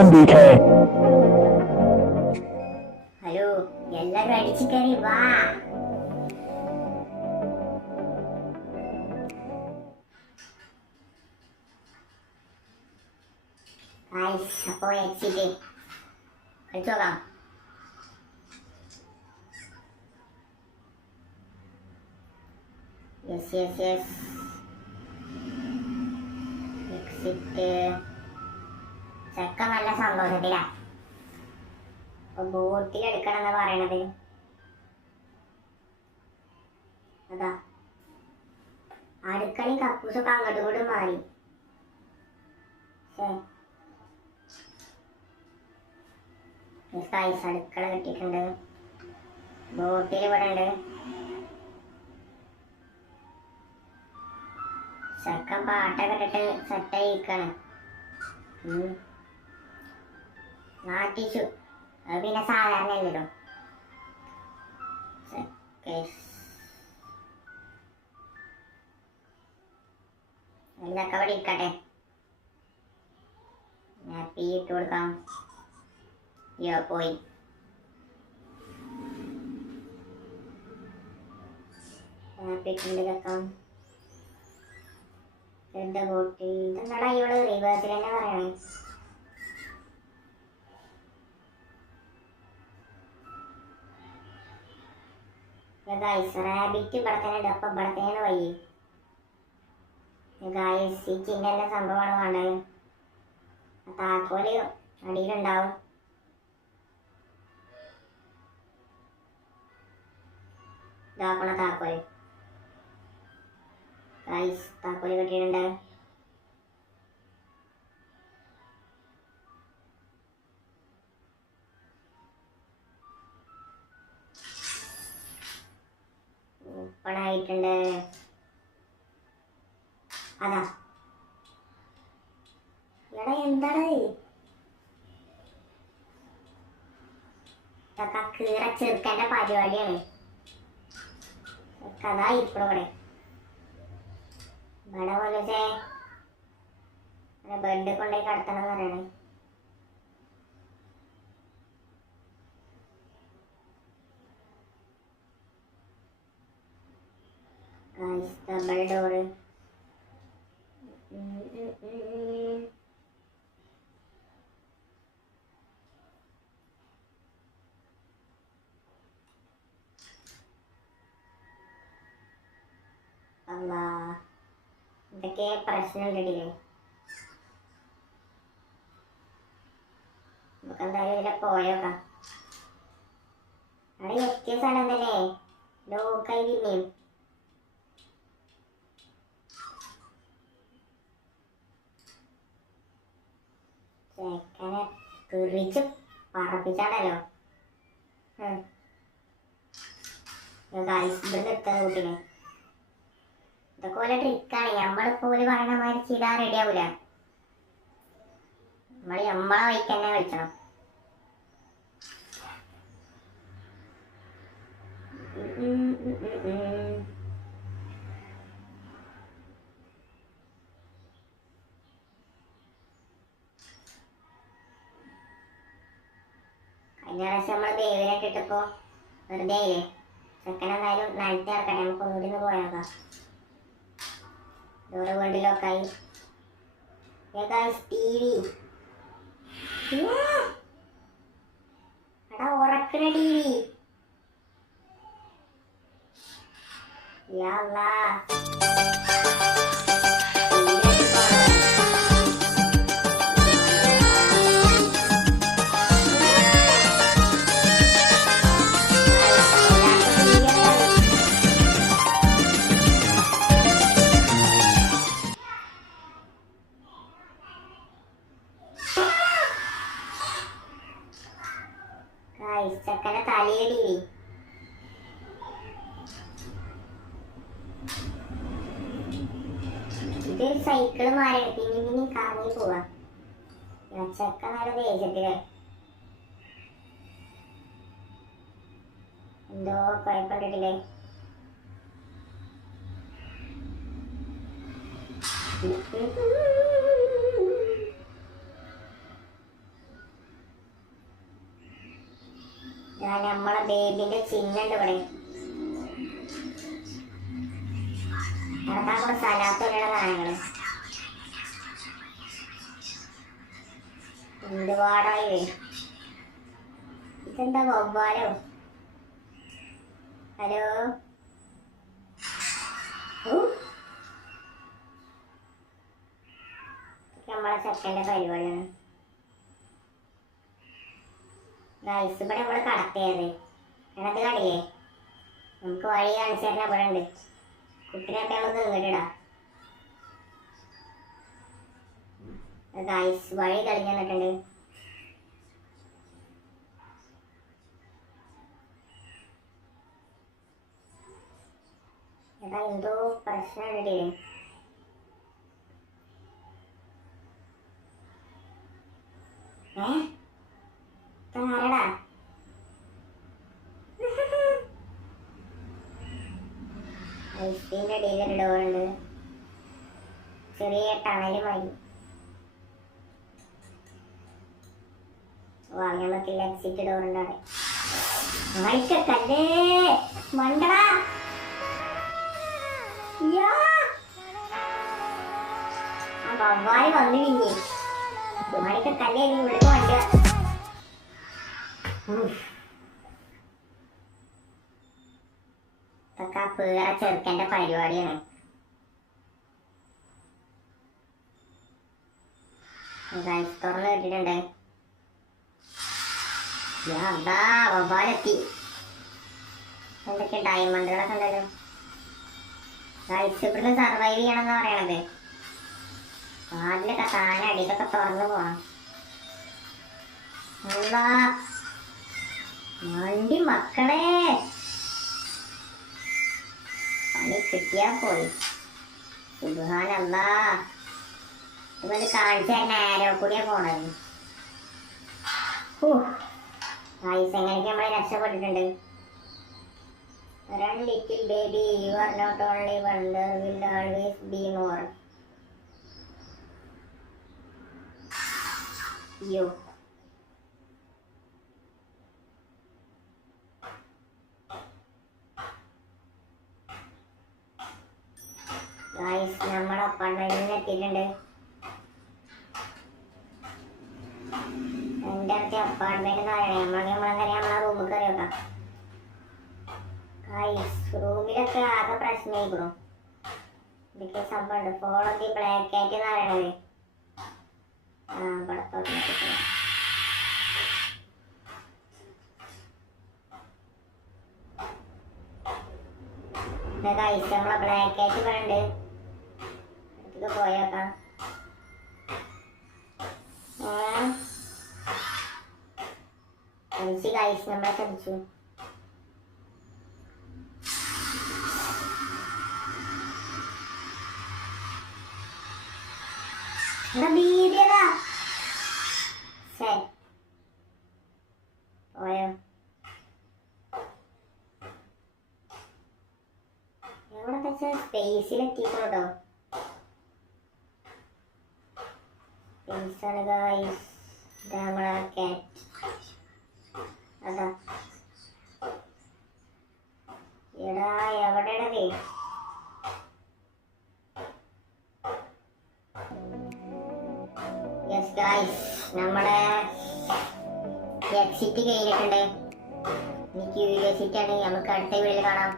MBK. Hello എല്ലാരും അടിച്ചു കയറി വാ. അപ്പോ എക്സിറ്റ് കളിച്ചോക്കാം. Yes exit. ചെക്ക നല്ല സന്തോഷത്തിലാ. ബോട്ടിൽ എടുക്കണം എന്നാ പറയണത്. അതാ അടുക്കളയും കക്കൂസൊക്കെ അങ്ങോട്ടും കൂടി മാറി. അടുക്കള കിട്ടിയിട്ടുണ്ട്. ബോട്ടിൽ ഇവിടെ ഉണ്ട്. ചെക്കൻ പാട്ടൊക്കെ ഇട്ടിട്ട് സെറ്റായി നിൽക്കാണ്. നാട്ടിച്ചു അത് പിന്നെ സാധാരണ അല്ലല്ലോ. ഇതൊക്കെ അവിടെ ഇരിക്കട്ടെ. ഹാപ്പി ഇട്ട് കൊടുക്കാം. പോയി ഹാപ്പി ഇട്ടുണ്ട് കേൾക്കാം. ബോട്ടിൽ എന്താടാ ഇവള് റിവേഴ്സിൽ തന്നെ പറയണേ. റാബിറ്റ് ഇവിടെ തന്നെ ഉണ്ട്. അപ്പൊ ഇവിടെ തന്നെയാണ് വഴി. ഈ ചിഹ്നന്റെ സംഭവമാണ് വേണ്ടത്. താക്കോല് അടിയിലുണ്ടാവും. ഇതാക്കണ താക്കോല്. താക്കോല് കിട്ടിയിട്ടുണ്ട്. ഓപ്പണായിട്ടുണ്ട്. അതാ എടാ എന്താണ് ഇതൊക്കെ കീറ ചെറുക്കൻ്റെ പരിപാടിയാണ്. അതാ ഇരിക്കണം ഇവിടെ. ഇവിടെ പോലത്തെ ബെഡ് കൊണ്ടുപോയി കിടത്തണം എന്ന് പറയണേ. Double door. അല്ലാ ഇതൊക്കെ പ്രശ്നമുണ്ടല്ലേ. നമുക്ക് എന്തായാലും ഇതിലെ പോയോക്കാം. അവിടെ എത്തിയ സ്ഥലം തന്നെ ലോക്കായി പിന്നെയും. ചെക്കനെ കുറിച്ച് പറപ്പിച്ചാണല്ലോ. ഇവിടുന്ന് എത്തുന്ന കുട്ടീനെ ഇതൊക്കെ പോലെ ട്രിക്കാണ്. നമ്മളിപ്പോ ഒരു പറയണ മാതിരി ചെയ്താൽ റെഡി ആവൂല. നമ്മളെ വഴിക്ക് തന്നെ കളിക്കണം. കഴിഞ്ഞ പ്രാവശ്യം നമ്മള് ദേവിനെ ഇട്ടിട്ടിപ്പോ വെറുതെ ആയില്ലേ. ചെക്കൻ എന്തായാലും നനത്തി ഇറക്കട്ടെ. നമുക്ക് ഒന്നുകൂടി ഒന്ന് പോയാക്കാം. ഡോറ് വീണ്ടിലൊക്കായി. ടിവി എടാ ഉറക്കണ ടിവി. യാ അല്ലാ ചെക്കൻ്റെ തലയിൽ ടിവി. ഇതൊരു സൈക്കിള് മാറി പിന്നെ കറങ്ങി പോവാ. ചെക്കൻ നല്ല ദേഷ്യത്തില് എന്തോ കുഴപ്പമിട്ടിട്ടില്ലേ. നമ്മളെ ബേബിന്റെ ചിഹ്നുണ്ട് ഇവിടെ. നടക്കാൻ കൂടെ സ്ഥലത്തുള്ള സാധനങ്ങള് എന്തുപാടായി. ഇതെന്താ വവ്വാലോ? ഹലോ, നമ്മളെ ചെക്കൻ്റെ പരിപാടിയാണ്. ഗൈസ് ഇവിടെ നമ്മള് കടത്തിയത് എനക്ക് കടിയേ നമുക്ക് വഴി കാണിച്ചു തരുന്ന ഇവിടെ ഉണ്ട്. കുട്ടിനൊക്കെ നമുക്ക് ഇങ്ങോട്ടിടാം. ഗൈസ് വഴി കളിഞ്ഞു തന്നിട്ടുണ്ട്. ഏതാ എന്തോ പ്രശ്നമുണ്ട്. ആരടാ ഐസ്ക്രീമിന്റെ ഇടയിൽ ഡോറുണ്ട്. ചെറിയ ടണല് മതി. നമുക്കില്ല എക്സിറ്റ് ഡോറുണ്ട് അവിടെ. മൈക്കല്ലേ മണ്ടടാ. വവ്വാല് വന്നു പിഞ്ഞി മണിക്കല്ലേ ഇവിടെ വണ്ടി. ഇതൊക്കെ ആ പേറ ചെറുക്കൻ്റെ പരിപാടിയാണ്. തുറന്ന് കേട്ടിട്ടുണ്ട്. അതാ വവ്വാലെത്തി. എന്തൊക്കെ ഡയമണ്ടുകളൊക്കെ ഉണ്ടല്ലോ. ഇവിടുന്ന് സർവൈവ് ചെയ്യണമെന്ന് പറയണത്. ആദ്യമൊക്കെ താനെ അടിയിലൊക്കെ തുറന്നു പോണം. വണ്ടി മക്കളെ പണി കിട്ടിയാ പോയി. സുബ്ഹാനല്ലാ, ഇവര് കാണിച്ചു തരുന്ന ആരോ കൂടിയാ പോണത്. എങ്ങനെയൊക്കെ നമ്മളെ രക്ഷപ്പെട്ടിട്ടുണ്ട്. Run little baby, you are not only wonder, will always be more. You. Guys, നമ്മുടെ അപ്പാർട്ട്മെന്റിൽ എത്തിയിട്ടുണ്ട്. എൻ്റെ അടുത്ത് അപ്പാർട്ട്മെന്റ് നമ്മളെ റൂമിൽ കയറി വെക്കാം. റൂമിലൊക്കെ ആകെ പ്രശ്നമായിക്കണു. ഇതൊക്കെ സംഭവമുണ്ട്. ഫോളോ ദി ബ്ലാക്ക് കാറ്റ് എന്ന് പറയണത്. നമ്മളെ ബ്ലാക്ക് കാറ്റ് പറയണ്ട്. അടുത്തേക്ക് പോയേക്കാം. നമ്മളെ ചതിച്ചു. പോയോ? എവിടെ സ്പേസിലെത്തിക്കോട്ടോ. സ്പേസാണ് ഗായ്സ്. നമ്മളെ കാറ്റ് അതാ. എടാ എവിടെയാണത്? യെസ് ഗായ്സ്, നമ്മുടെ എക്സിറ്റ് കഴിഞ്ഞിട്ടുണ്ട്. എനിക്ക് ക്യൂരിയോസിറ്റി ആണ്. നമുക്ക് അടുത്ത വീഡിയോയിൽ കാണാം.